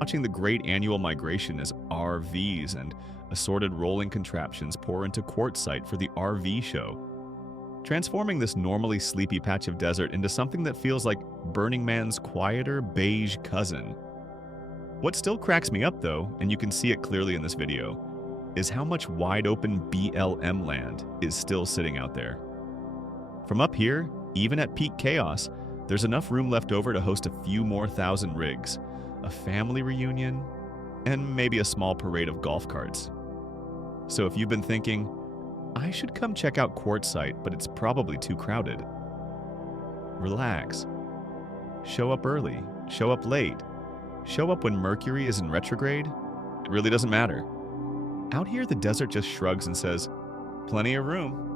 Watching the great annual migration as RVs and assorted rolling contraptions pour into Quartzsite for the RV show, transforming this normally sleepy patch of desert into something that feels like Burning Man's quieter beige cousin. What still cracks me up though, and you can see it clearly in this video, is how much wide open BLM land is still sitting out there. From up here, even at peak chaos, there's enough room left over to host a few more thousand rigs, a family reunion, and maybe a small parade of golf carts. So if you've been thinking, I should come check out Quartzsite, but it's probably too crowded, relax. Show up early, show up late, show up when Mercury is in retrograde. It really doesn't matter. Out here, the desert just shrugs and says, plenty of room.